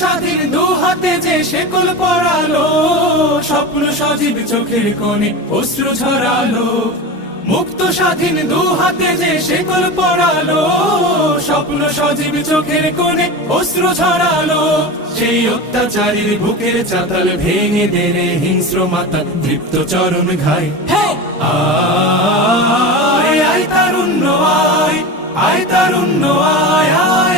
স্বাধীন দু হাতে যে শেকল পরালো, স্বপ্ন সজীব চোখের কোণে অশ্রু ঝরালো। মুক্ত স্বাধীন দু হাতে যে শেকল পরালো, স্বপ্ন সজীব চোখের কোণে অশ্রু ঝরালো। সেই অত্যাচারীর বুকের চাতাল ভেঙে দেনে হিংস্র মাতা তৃপ্ত চরণ ঘাই। আয় আয় তারুণ্য আয়, আয় তারুণ্য আয়, আয়